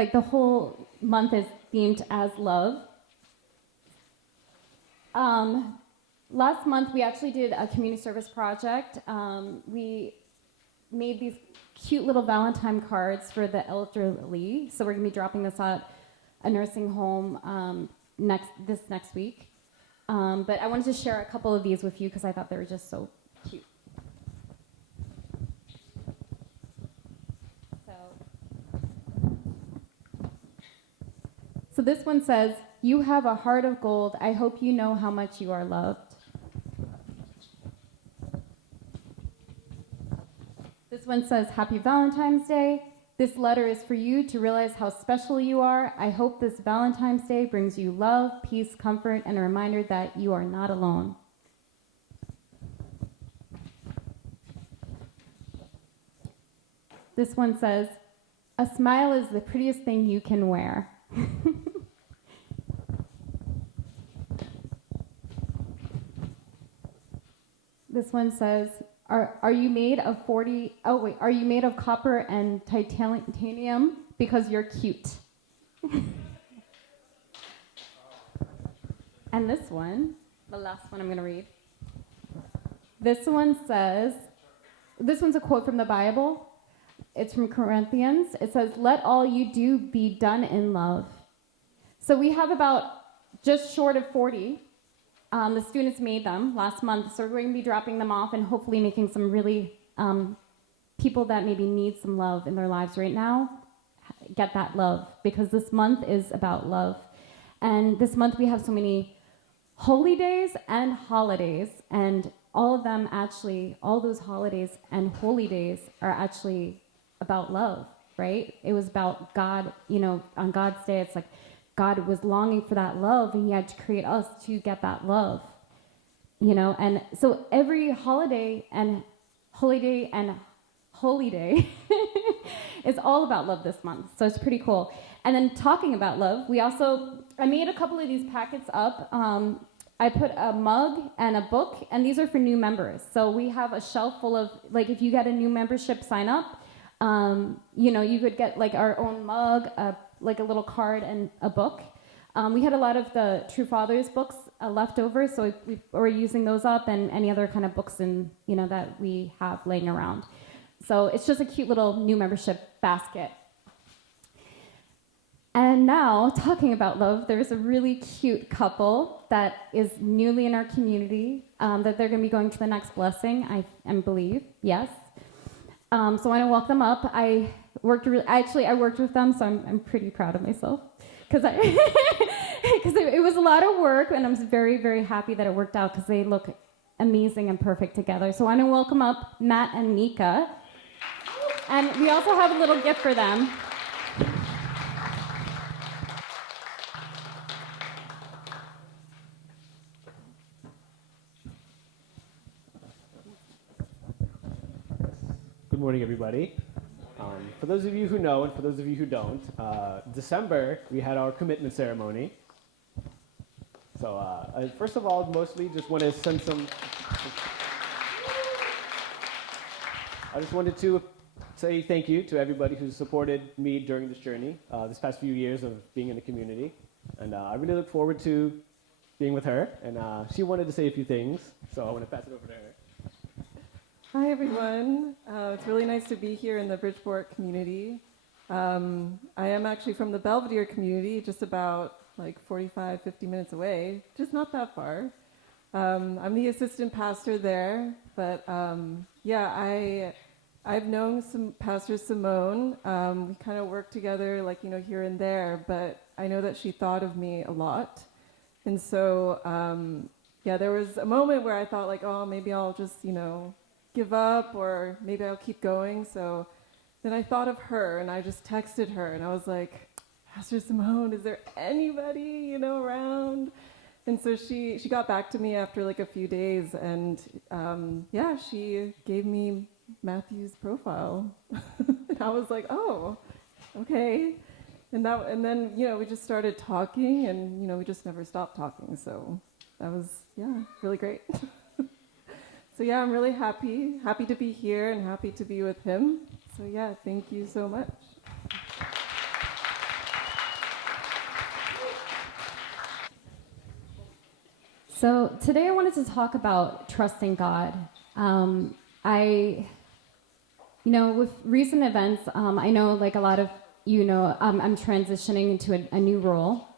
like the whole month is themed as love. Last month, we actually did a community service project. We made these cute little Valentine cards for the elderly. So we're going to be dropping this at a nursing home this next week. But I wanted to share a couple of these with you because I thought they were just so cute. So this one says, "You have a heart of gold. I hope you know how much you are loved." This one says, "Happy Valentine's Day. This letter is for you to realize how special you are. I hope this Valentine's Day brings you love, peace, comfort, and a reminder that you are not alone." This one says, "A smile is the prettiest thing you can wear." This one says, Are you made of Are you made of copper and titanium because you're cute?" And this one, the last one I'm going to read. This one says, this one's a quote from the Bible. It's from Corinthians. It says, "Let all you do be done in love." So we have about just short of 40. The students made them last month, so we're going to be dropping them off and hopefully making some really people that maybe need some love in their lives right now get that love, because this month is about love. And this month we have so many holy days and holidays, and all of them actually, all those holidays and holy days are actually about love, right? It was about God, on God's day, it's like God was longing for that love, and he had to create us to get that love, and so every holiday and holy day and holy day is all about love this month. So it's pretty cool. And then talking about love, I made a couple of these packets up. I put a mug and a book, and these are for new members. So we have a shelf full of, if you get a new membership sign up, you could get our own mug, a little card and a book. We had a lot of the True Fathers books left over, so we're using those up, and any other kind of books that we have laying around. So it's just a cute little new membership basket. And now, talking about love, there's a really cute couple that is newly in our community, that they're going to be going to the next blessing, I believe, yes. So I want to walk them up. I worked with them, so I'm pretty proud of myself, because it was a lot of work, and I'm very, very happy that it worked out, because they look amazing and perfect together. So I want to welcome up Matt and Mika, and we also have a little gift for them. Good morning, everybody. For those of you who know, and for those of you who don't, December, we had our commitment ceremony. So I first of all, mostly just want to send some... I just wanted to say thank you to everybody who's supported me during this journey, this past few years of being in the community. And I really look forward to being with her. And she wanted to say a few things, so I want to pass it over to her. Hi, everyone. It's really nice to be here in the Bridgeport community. I am actually from the Belvedere community, just about 45, 50 minutes away, just not that far. I'm the assistant pastor there, but I've known some Pastor Simone. We kind of work together, here and there, but I know that she thought of me a lot. And so, there was a moment where I thought, maybe I'll just, give up, or maybe I'll keep going. So then I thought of her, and I just texted her, and I was like, "Pastor Simone, is there anybody, around?" And so she got back to me after a few days, and she gave me Matthew's profile. And I was like, "Oh, okay." And then we just started talking, and we just never stopped talking. So that was really great. So I'm really happy to be here and happy to be with him. So thank you so much. So today I wanted to talk about trusting God. With recent events, I know like a lot of I'm transitioning into a new role.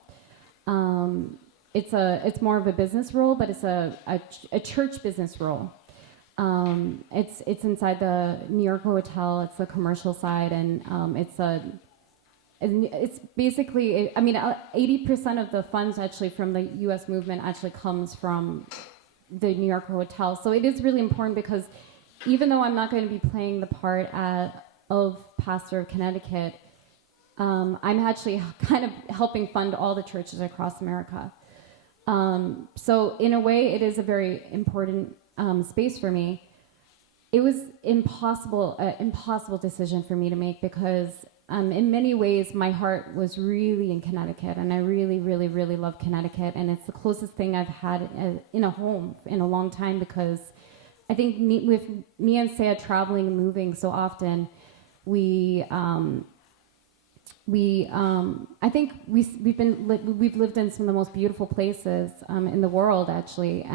It's more of a business role, but it's a church business role. It's inside the New York Hotel. It's the commercial side, and it's basically, 80% of the funds actually from the U.S. movement actually comes from the New York Hotel. So it is really important because even though I'm not going to be playing the part of pastor of Connecticut, I'm actually kind of helping fund all the churches across America. So in a way, it is a very important space for me. It was an impossible decision for me to make because in many ways, my heart was really in Connecticut, and I really, really, really love Connecticut, and it's the closest thing I've had in a home in a long time because I think with me and Saya traveling and moving so often, we've lived in some of the most beautiful places in the world actually,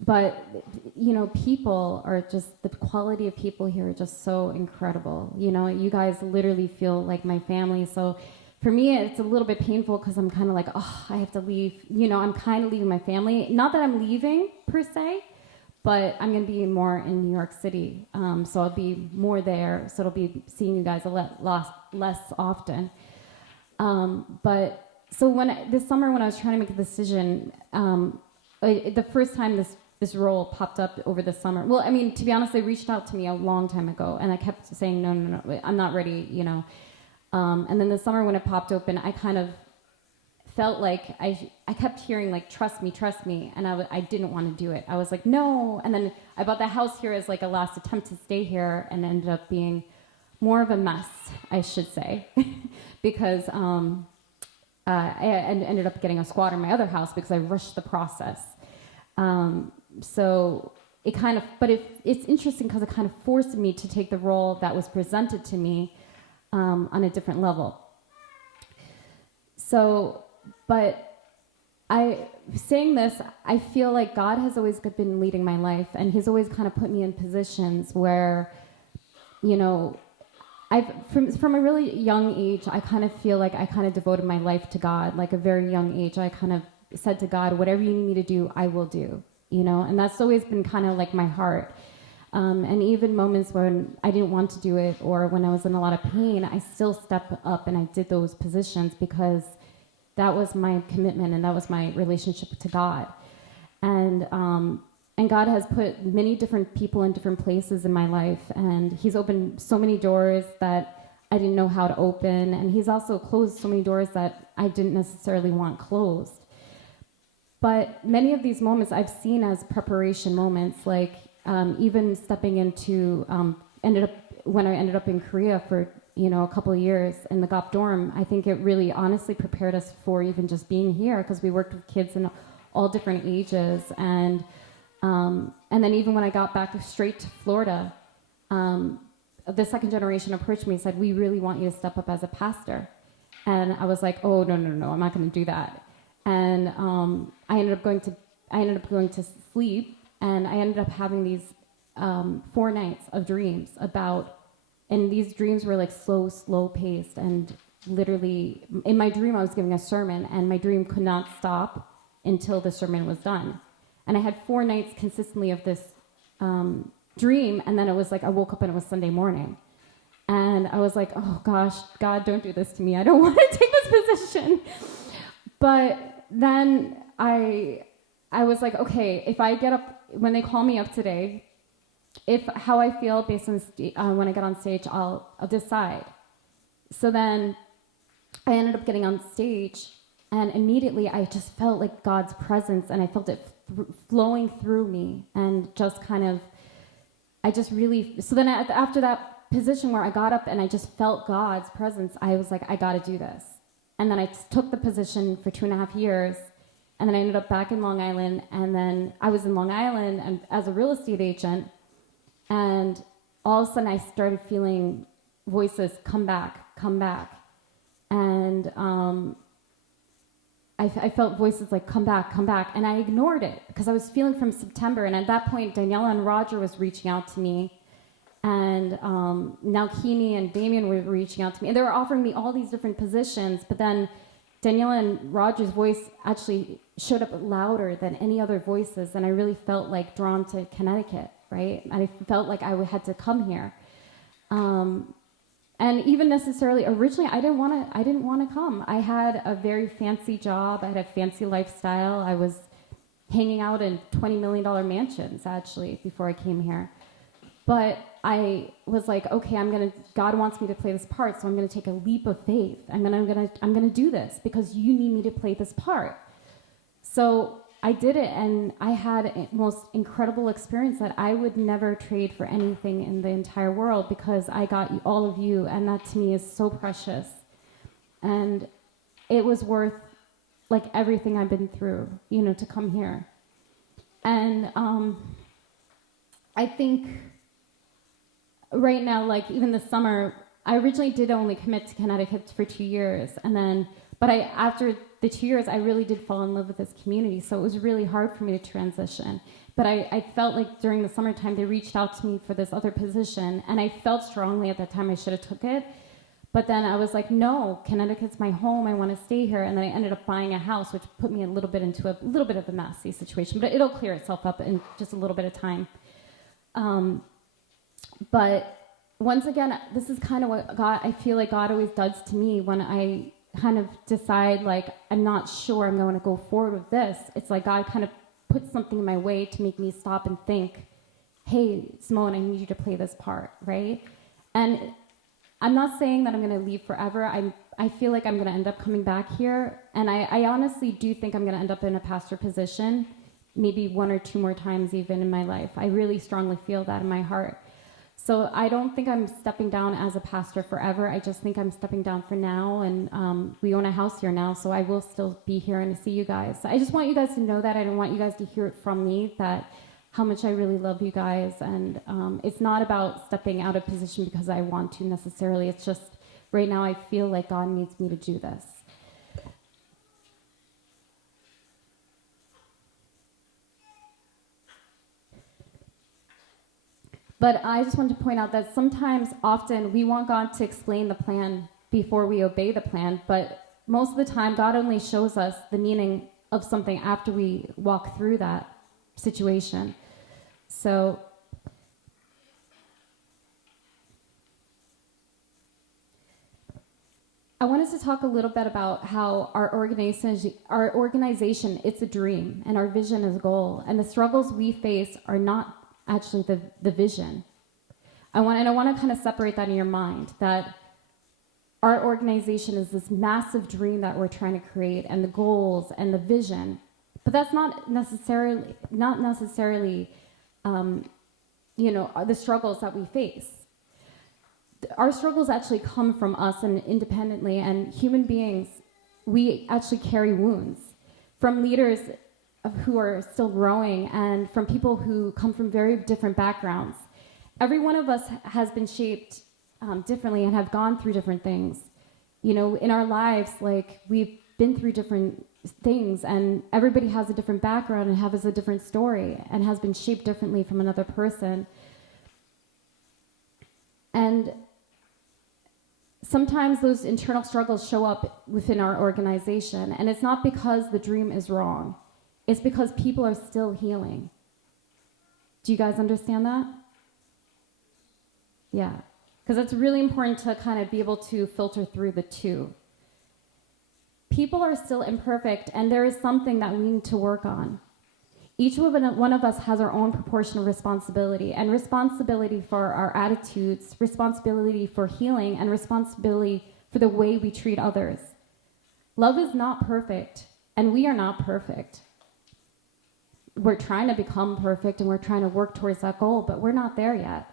but people are just, the quality of people here are just so incredible. You guys literally feel like my family. So for me, it's a little bit painful because I'm kind of like, oh, I have to leave. I'm kind of leaving my family. Not that I'm leaving per se, but I'm going to be more in New York City. So I'll be more there. So it'll be seeing you guys less often. But so this summer when I was trying to make a decision, the first time this role popped up over the summer. Well, to be honest, they reached out to me a long time ago, and I kept saying, no, I'm not ready, And then the summer when it popped open, I kind of felt like I kept hearing, like, trust me, and I didn't want to do it. I was like, no. And then I bought the house here as, like, a last attempt to stay here, and ended up being more of a mess, I should say, because I ended up getting a squatter in my other house because I rushed the process. So it kind of, but it's interesting because it kind of forced me to take the role that was presented to me on a different level. So, but saying this, I feel like God has always been leading my life, and He's always kind of put me in positions where, from a really young age, I kind of feel like I kind of devoted my life to God. Like a very young age, I kind of said to God, whatever you need me to do, I will do, and that's always been kind of like my heart. And even moments when I didn't want to do it or when I was in a lot of pain, I still stepped up and I did those positions because that was my commitment and that was my relationship to God. And God has put many different people in different places in my life, and He's opened so many doors that I didn't know how to open, and He's also closed so many doors that I didn't necessarily want closed. But many of these moments I've seen as preparation moments, like even stepping into, when I ended up in Korea for, a couple of years in the GOP dorm, I think it really honestly prepared us for even just being here because we worked with kids in all different ages. And then even when I got back straight to Florida, the second generation approached me and said, we really want you to step up as a pastor. And I was like, oh, no, I'm not going to do that. And I ended up going to sleep, and I ended up having these 4 nights of dreams and these dreams were like slow paced, and literally in my dream I was giving a sermon, and my dream could not stop until the sermon was done. And I had 4 nights consistently of this dream, and then it was like I woke up and it was Sunday morning. And I was like, oh gosh, God, don't do this to me. I don't want to take this position. But then I was like, okay, if I get up, when they call me up today, how I feel based on when I get on stage, I'll decide. So then I ended up getting on stage, and immediately I just felt like God's presence, and I felt it flowing through me, and just kind of, so then after that position where I got up and I just felt God's presence, I was like, I got to do this. And then I took the position for 2.5 years, and then I ended up back in Long Island, and then I was in Long Island and as a real estate agent, and all of a sudden I started feeling voices, come back. And I felt voices like, come back, and I ignored it because I was feeling from September, and at that point, Daniela and Roger was reaching out to me, and now Keeney and Damien were reaching out to me, and they were offering me all these different positions, but then Daniela and Roger's voice actually showed up louder than any other voices, and I really felt like drawn to Connecticut, right? I felt like I had to come here. And even necessarily, originally, I didn't want to come. I had a very fancy job. I had a fancy lifestyle. I was hanging out in $20 million mansions, actually, before I came here. But I was like, okay, God wants me to play this part, so I'm gonna take a leap of faith. I'm gonna do this because you need me to play this part. So I did it, and I had a most incredible experience that I would never trade for anything in the entire world, because I got all of you, and that to me is so precious. And it was worth like everything I've been through, to come here. And I think right now, like even this summer, I originally did only commit to Connecticut for 2 years, but after the 2 years, I really did fall in love with this community, so it was really hard for me to transition. But I felt like during the summertime, they reached out to me for this other position, and I felt strongly at that time I should have took it. But then I was like, no, Connecticut's my home, I want to stay here. And then I ended up buying a house, which put me into a little bit of a messy situation, but it'll clear itself up in just a little bit of time. But once again, this is kind of what I feel like God always does to me when I kind of decide, like, I'm not sure I'm going to go forward with this. It's like God kind of puts something in my way to make me stop and think, hey, Simone, I need you to play this part, right? And I'm not saying that I'm going to leave forever. I feel like I'm going to end up coming back here. And I honestly do think I'm going to end up in a pastor position, maybe 1 or 2 more times even in my life. I really strongly feel that in my heart. So I don't think I'm stepping down as a pastor forever. I just think I'm stepping down for now, and we own a house here now, so I will still be here and see you guys. So I just want you guys to know that. I don't want you guys to hear it from me, that how much I really love you guys, and it's not about stepping out of position because I want to necessarily. It's just right now I feel like God needs me to do this. But I just want to point out that often, we want God to explain the plan before we obey the plan, but most of the time, God only shows us the meaning of something after we walk through that situation. So, I wanted to talk a little bit about how our organization, it's a dream, and our vision is a goal, and the struggles we face are not actually the vision. I want to kind of separate that in your mind, that our organization is this massive dream that we're trying to create, and the goals and the vision, but that's not necessarily the struggles that we face. Our struggles actually come from us and independently, and human beings, we actually carry wounds from leaders who are still growing, and from people who come from very different backgrounds. Every one of us has been shaped differently and have gone through different things. In our lives, like, we've been through different things, and everybody has a different background and has a different story and has been shaped differently from another person. And sometimes those internal struggles show up within our organization, and it's not because the dream is wrong. It's because people are still healing. Do you guys understand that? Yeah. Because it's really important to kind of be able to filter through the two. People are still imperfect, and there is something that we need to work on. Each one of us has our own proportion of responsibility, and responsibility for our attitudes, responsibility for healing, and responsibility for the way we treat others. Love is not perfect, and we are not perfect. We're trying to become perfect, and we're trying to work towards that goal, but we're not there yet.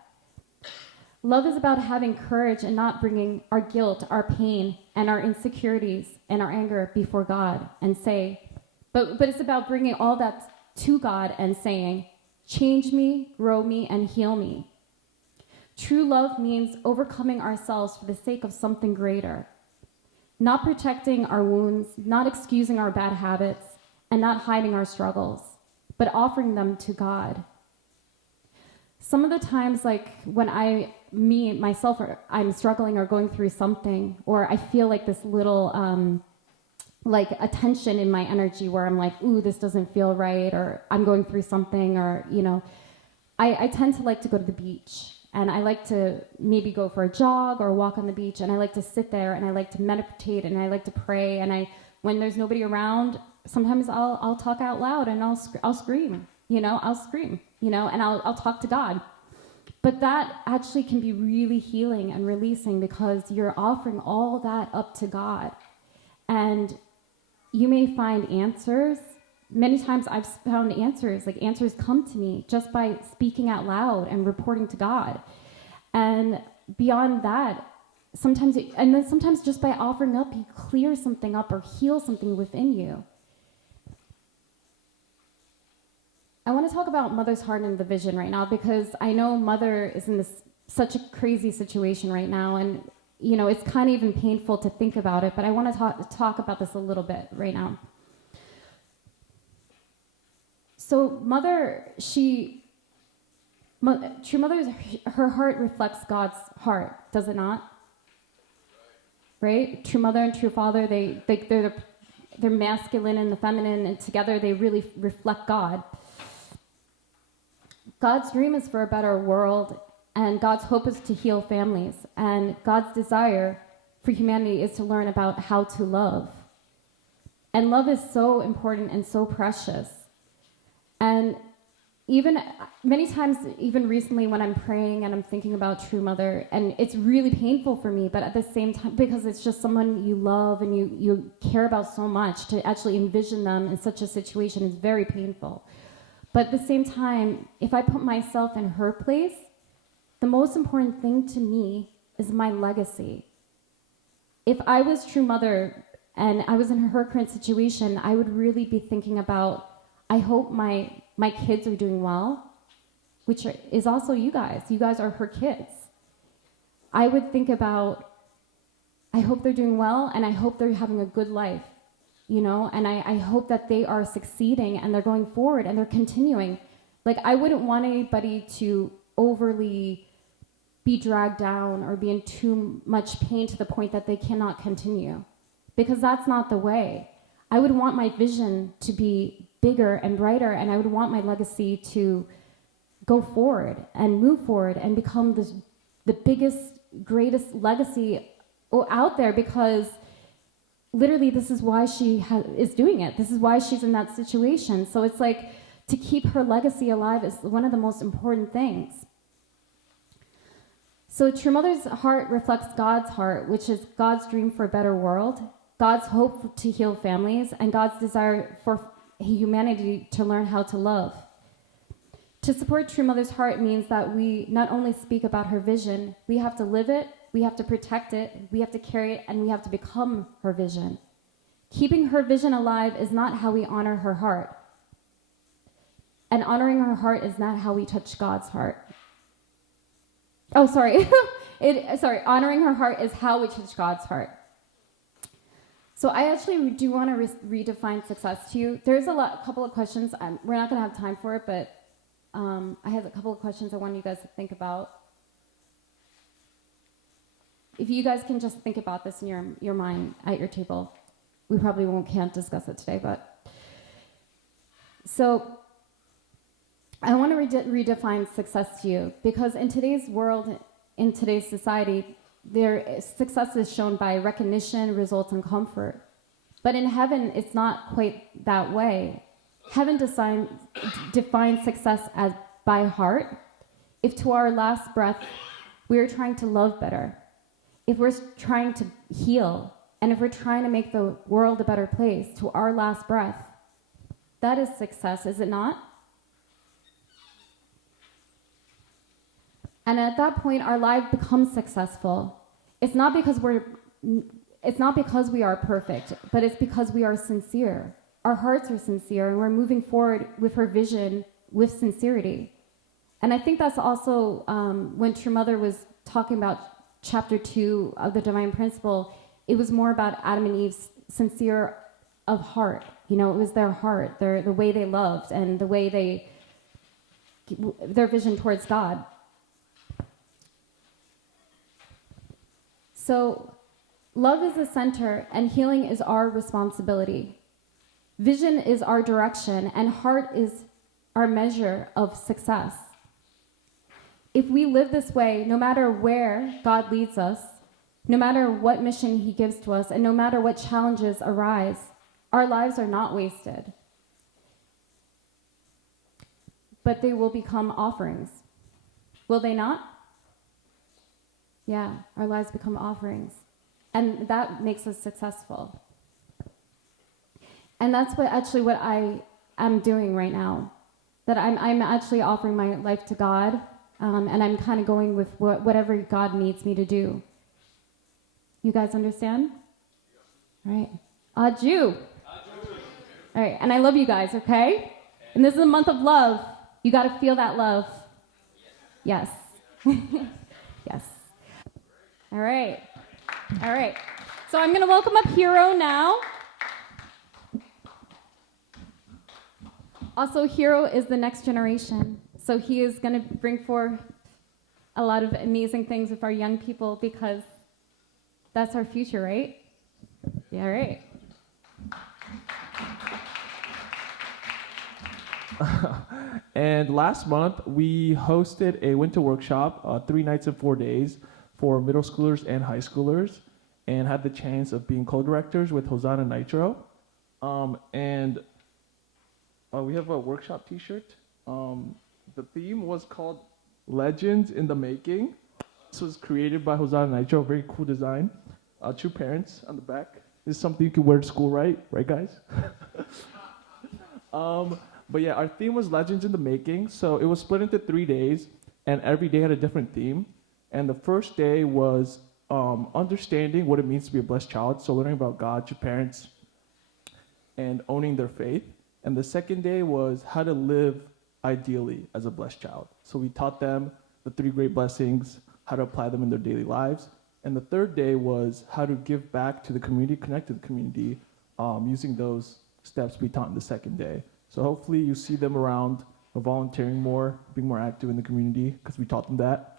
Love is about having courage and not bringing our guilt, our pain, and our insecurities and our anger before God and but it's about bringing all that to God and saying, change me, grow me, and heal me. True love means overcoming ourselves for the sake of something greater. not protecting our wounds, not excusing our bad habits, and not hiding our struggles, but offering them to God. Some of the times, like when myself, I'm struggling or going through something, or I feel like this little, like a tension in my energy where I'm like, ooh, this doesn't feel right, or I'm going through something, or, I tend to like to go to the beach, and I like to maybe go for a jog or walk on the beach, and I like to sit there, and I like to meditate, and I like to pray, and when there's nobody around, sometimes I'll talk out loud, and I'll scream, I'll scream, and I'll talk to God. But that actually can be really healing and releasing, because you're offering all that up to God. And you may find answers. Many times I've found answers, like answers come to me just by speaking out loud and reporting to God. And beyond that, sometimes just by offering up, He clears something up or heals something within you. I want to talk about Mother's heart and the vision right now, because I know Mother is in such a crazy situation right now, and it's kind of even painful to think about it, but I want to talk about this a little bit right now. So true mother, her heart reflects God's heart, does it not? Right? True mother and true father, they're masculine and the feminine, and together they really reflect God. God's dream is for a better world, and God's hope is to heal families, and God's desire for humanity is to learn about how to love. And love is so important and so precious. And even many times, even recently when I'm praying and I'm thinking about true mother, and it's really painful for me, but at the same time, because it's just someone you love and you care about so much, to actually envision them in such a situation is very painful. But at the same time, if I put myself in her place, the most important thing to me is my legacy. If I was true mother and I was in her current situation, I would really be thinking about, I hope my kids are doing well, which is also you guys. You guys are her kids. I would think about, I hope they're doing well, and I hope they're having a good life, and I hope that they are succeeding and they're going forward and they're continuing. Like, I wouldn't want anybody to overly be dragged down or be in too much pain to the point that they cannot continue, because that's not the way. I would want my vision to be bigger and brighter, and I would want my legacy to go forward and move forward and become the biggest, greatest legacy out there, because literally this is why she is doing it. This is why she's in that situation. So it's like, to keep her legacy alive is one of the most important things. So true mother's heart reflects God's heart, which is God's dream for a better world, God's hope to heal families, and God's desire for humanity to learn how to love. To support true mother's heart means that we not only speak about her vision, we have to live it, we have to protect it, we have to carry it, and we have to become her vision. Keeping her vision alive is not how we honor her heart. And honoring her heart is not how we touch God's heart. Oh, sorry. Honoring her heart is how we touch God's heart. So I actually do want to redefine success to you. There's a couple of questions. We're not going to have time for it, but I have a couple of questions I want you guys to think about. If you guys can just think about this in your mind at your table. We probably can't discuss it today, but... So I want to redefine success to you, because in today's world, in today's society, success is shown by recognition, results, and comfort. But in heaven, it's not quite that way. Heaven defines success as by heart. If to our last breath we are trying to love better, if we're trying to heal, and if we're trying to make the world a better place to our last breath, that is success, is it not? And at that point, our life becomes successful. It's not because we are perfect, but it's because we are sincere. Our hearts are sincere, and we're moving forward with her vision with sincerity. And I think that's also when True Mother was talking about chapter 2 of the Divine Principle. it was more about Adam and Eve's sincere of heart. You know, it was their heart, the way they loved, and the way their vision towards God. So, love is the center, and healing is our responsibility. Vision is our direction, and heart is our measure of success. If we live this way, no matter where God leads us, no matter what mission he gives to us, and no matter what challenges arise, our lives are not wasted. But they will become offerings. Will they not? Yeah, our lives become offerings. And that makes us successful. And that's what I am doing right now. That I'm actually offering my life to God, and I'm kind of going with whatever God needs me to do. You guys understand? All right. Adieu. All right, and I love you guys, okay? And this is a month of love. You got to feel that love. Yes. Yes. All right. All right. So I'm going to welcome up Hero now. Also, Hero is the next generation. So he is going to bring forth a lot of amazing things with our young people because that's our future, right? Yeah, right. And last month, we hosted a winter workshop, 3 nights and 4 days, for middle schoolers and high schoolers, and had the chance of being co-directors with Hosanna Nitro. We have a workshop t-shirt. The theme was called Legends in the Making. This was created by Hosanna Nitro, very cool design. True parents on the back. This is something you can wear to school, right? Right, guys? But yeah, our theme was Legends in the Making. So it was split into 3 days, and every day had a different theme. And the first day was understanding what it means to be a blessed child. So learning about God, your parents, and owning their faith. And the second day was how to live ideally as a blessed child. So we taught them the 3 great blessings, how to apply them in their daily lives. And the third day was how to give back to the community, connect to the community, using those steps we taught in the second day. So hopefully you see them around, volunteering more, being more active in the community, because we taught them that.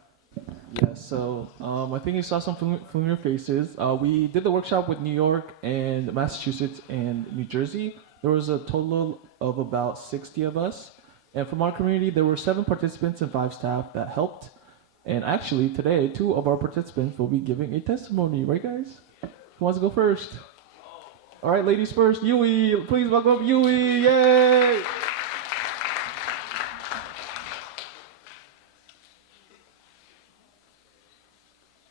Yeah, so I think you saw some familiar faces. We did the workshop with New York and Massachusetts and New Jersey. There was a total of about 60 of us. And from our community, there were 7 participants and 5 staff that helped. And actually, today, 2 of our participants will be giving a testimony, right, guys? Who wants to go first? All right, ladies first. Yui, please welcome up Yui. Yay!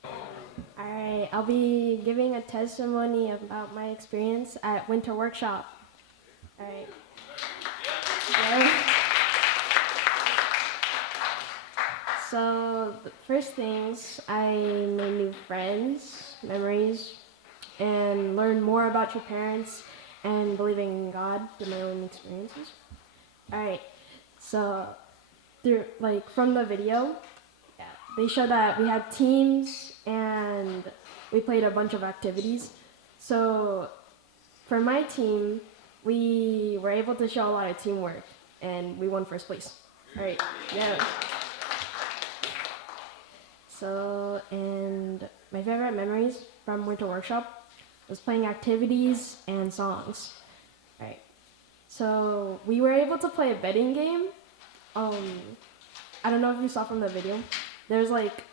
All right, I'll be giving a testimony about my experience at Winter Workshop. All right. Yeah. So the first things, I made new friends, memories, and learned more about your parents and believing in God through my own experiences. All right, so from the video, they showed that we had teams and we played a bunch of activities. So for my team, we were able to show a lot of teamwork and we won first place. All right, yeah. So, and my favorite memories from Winter Workshop was playing activities and songs. All right, so we were able to play a betting game. I don't know if you saw from the video. There's like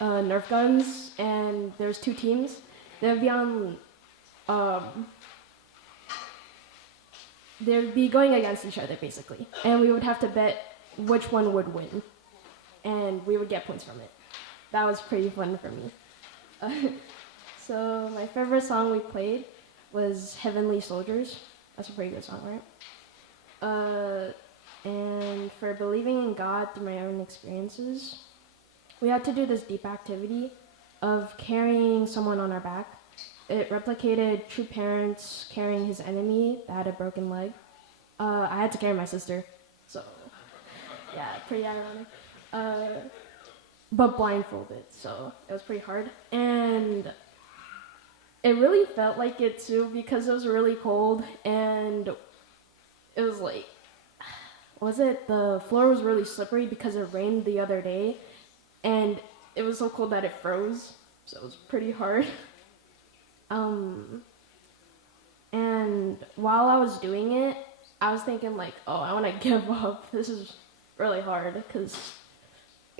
Nerf guns, and there's 2 teams. They'd be on, they'd be going against each other basically, and we would have to bet which one would win, and we would get points from it. That was pretty fun for me. So my favorite song we played was Heavenly Soldiers. That's a pretty good song, right? And for believing in God through my own experiences, we had to do this deep activity of carrying someone on our back. It replicated true parents carrying his enemy that had a broken leg. I had to carry my sister, so yeah, pretty ironic. But blindfolded, so it was pretty hard. And it really felt like it too because it was really cold and it was like, the floor was really slippery because it rained the other day and it was so cold that it froze. So it was pretty hard. And while I was doing it, I was thinking like, oh, I want to give up. This is really hard because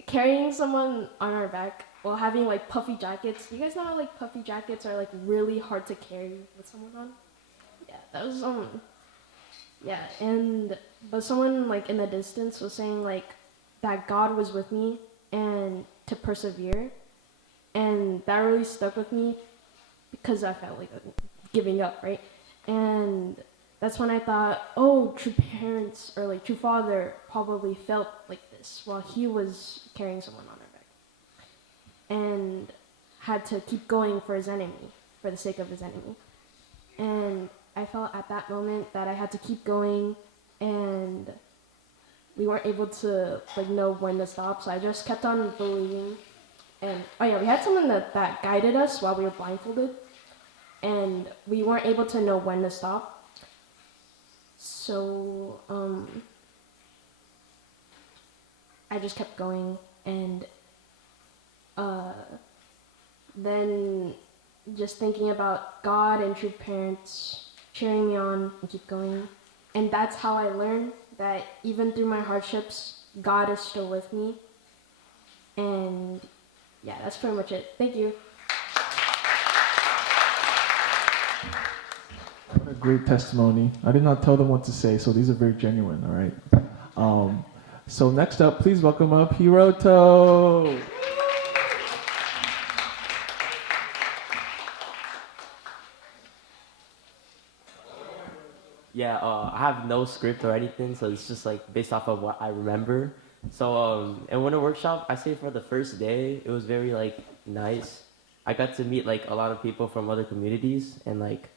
carrying someone on our back while having like puffy jackets. You guys know how like puffy jackets are like really hard to carry with someone on? Yeah, that was yeah, but someone like in the distance was saying like that God was with me and to persevere, and that really stuck with me because I felt like giving up, right? And that's when I thought, oh, true parents or like true father probably felt like this while he was carrying someone on their back and had to keep going for his enemy, for the sake of his enemy. And I felt at that moment that I had to keep going, and we weren't able to like know when to stop, so I just kept on believing. And oh yeah, we had someone that guided us while we were blindfolded, and we weren't able to know when to stop. So I just kept going, and then just thinking about God and true parents cheering me on and keep going. And that's how I learned that even through my hardships, God is still with me. And yeah, that's pretty much it. Thank you. What a great testimony. I did not tell them what to say, so these are very genuine, all right? So next up, please welcome up Hiroto. Yeah, I have no script or anything, so it's just like based off of what I remember. So, in Winter Workshop, I say for the first day, it was very like nice. I got to meet like a lot of people from other communities, and like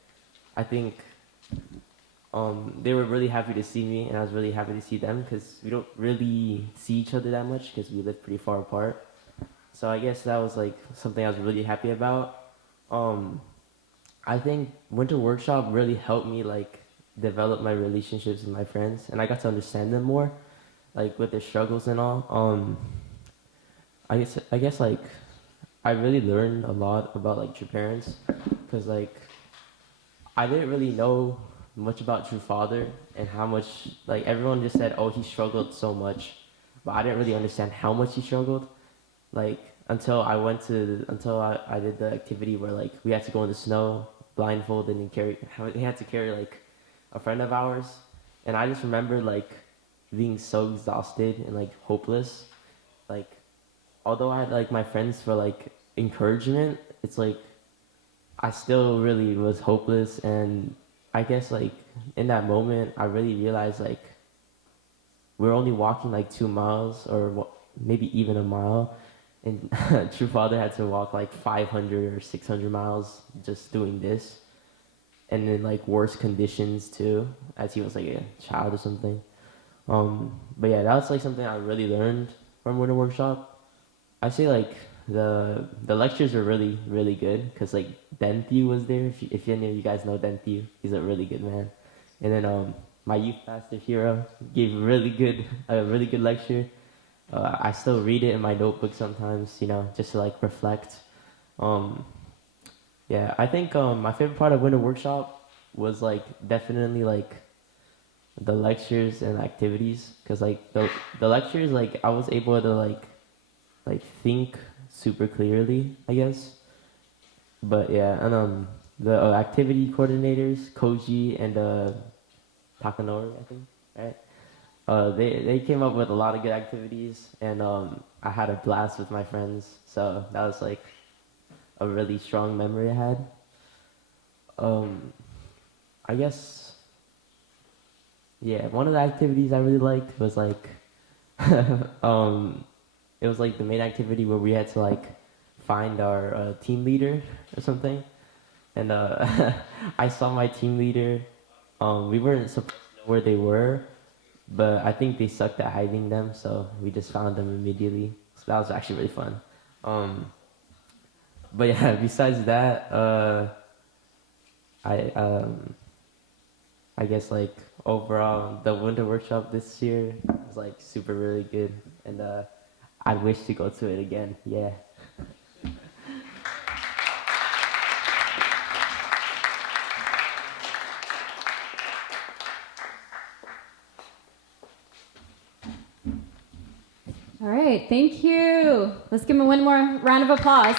I think they were really happy to see me, and I was really happy to see them because we don't really see each other that much because we live pretty far apart. So I guess that was like something I was really happy about. I think Winter Workshop really helped me like develop my relationships with my friends, and I got to understand them more, like with their struggles and all. I guess like I really learned a lot about like true parents, because like I didn't really know much about true father and how much like everyone just said, oh, he struggled so much, but I didn't really understand how much he struggled, like until I did the activity where like we had to go in the snow blindfolded and he had to carry like a friend of ours, and I just remember like being so exhausted and like hopeless. Like although I had like my friends for like encouragement, it's like I still really was hopeless. And I guess like in that moment I really realized like we're only walking like 2 miles or maybe even a mile, and true father had to walk like 500 or 600 miles just doing this, and in like worse conditions too, as he was like a child or something. But yeah, that's like something I really learned from Winter Workshop. I say like the lectures were really, really good because like Denthu was there. If any of you guys know Denthu, he's a really good man. And then my youth pastor Hiro gave a really good lecture. I still read it in my notebook sometimes, just to like reflect. Yeah, I think my favorite part of Winter Workshop was like definitely like the lectures and activities, because like the lectures, like I was able to like think super clearly, I guess. But yeah, and the activity coordinators, Koji and Takanori, I think, right? They came up with a lot of good activities, and I had a blast with my friends. So that was like a really strong memory I had. I guess, yeah, one of the activities I really liked was like, it was like the main activity where we had to like find our team leader or something. And I saw my team leader. We weren't supposed to know where they were, but I think they sucked at hiding them, so we just found them immediately. So that was actually really fun. But yeah, besides that, I guess like overall the winter workshop this year was like super really good, and I wish to go to it again. Yeah. All right, thank you. Let's give him one more round of applause.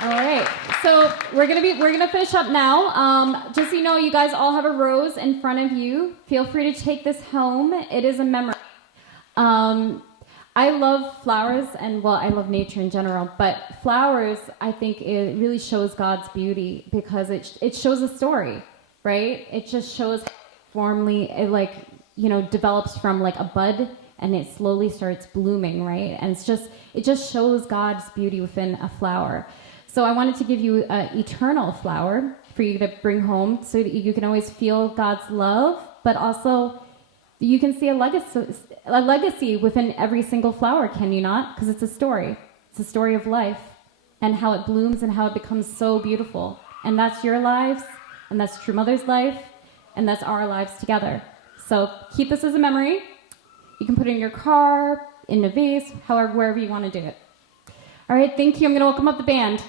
All right, so we're gonna finish up now. Just so you know, you guys all have a rose in front of you. Feel free to take this home. It is a memory. I love flowers, and well, I love nature in general, but flowers, I think it really shows God's beauty because it shows a story, right? It just shows formally, it develops from like a bud and it slowly starts blooming, right? And it just shows God's beauty within a flower. So I wanted to give you an eternal flower for you to bring home so that you can always feel God's love, but also you can see a legacy within every single flower, can you not? Because it's a story. It's a story of life and how it blooms and how it becomes so beautiful. And that's your lives, and that's True Mother's life, and that's our lives together. So keep this as a memory. You can put it in your car, in a vase, however, wherever you want to do it. All right, thank you. I'm going to welcome up the band.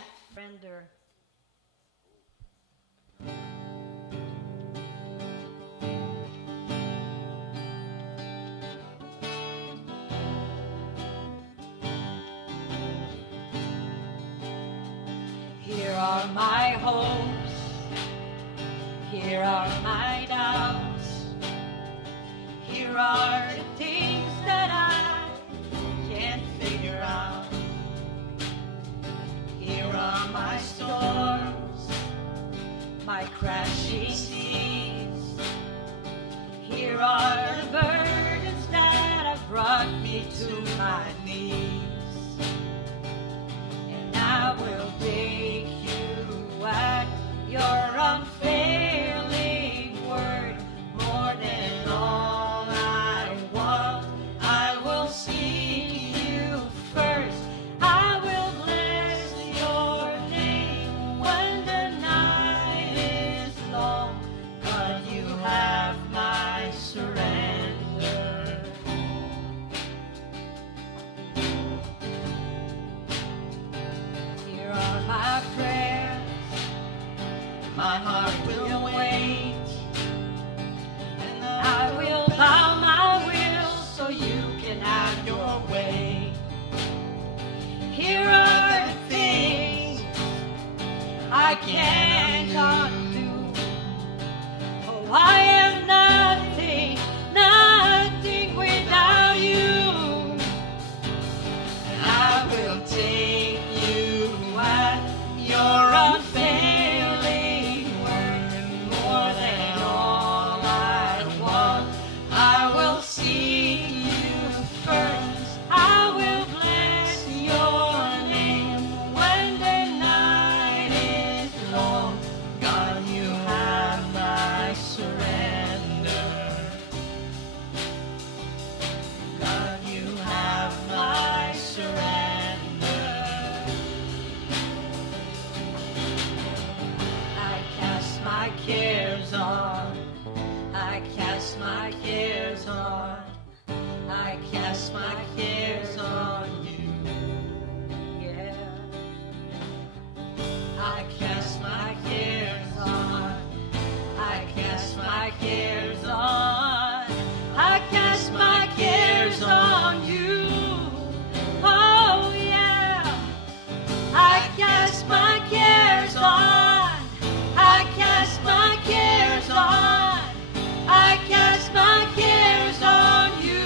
Here are my hopes, here are my doubts, here are the things that I can't figure out. Here are my storms, my crashing seas. Here are the burdens that have brought me to my knees. And I will take you at your unfailing word. More than all I want, I will seek you first. I will bless your name when the night is long. God, you have my surrender. Here are my prayers, my heart will wait, and I will bow my will so you can have your way. Here are the things I cannot do. Oh, I am nothing, nothing without you. And I will take you at your unfailing word. More than all I want, I will seek you first. I will bless your name when the night is long. God, you have my surrender. God, you have my surrender. I cast my cares on. I cast my cares on. I cast my cares on you. Yeah. I cast my cares on. I cast my cares on. I cast my cares on you. Oh yeah. I cast my cares on. I cast my cares on. I cast my cares on you.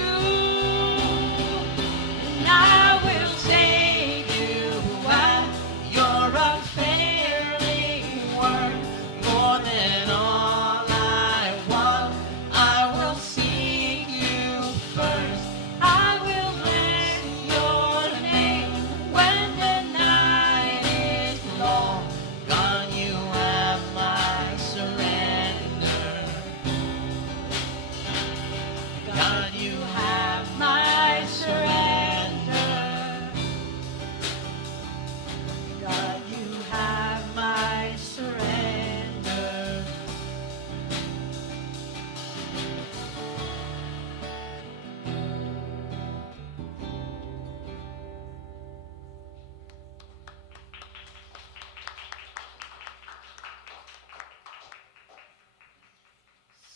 And I will take you at your unfailing word. More than all I want,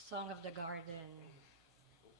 Song of the Garden.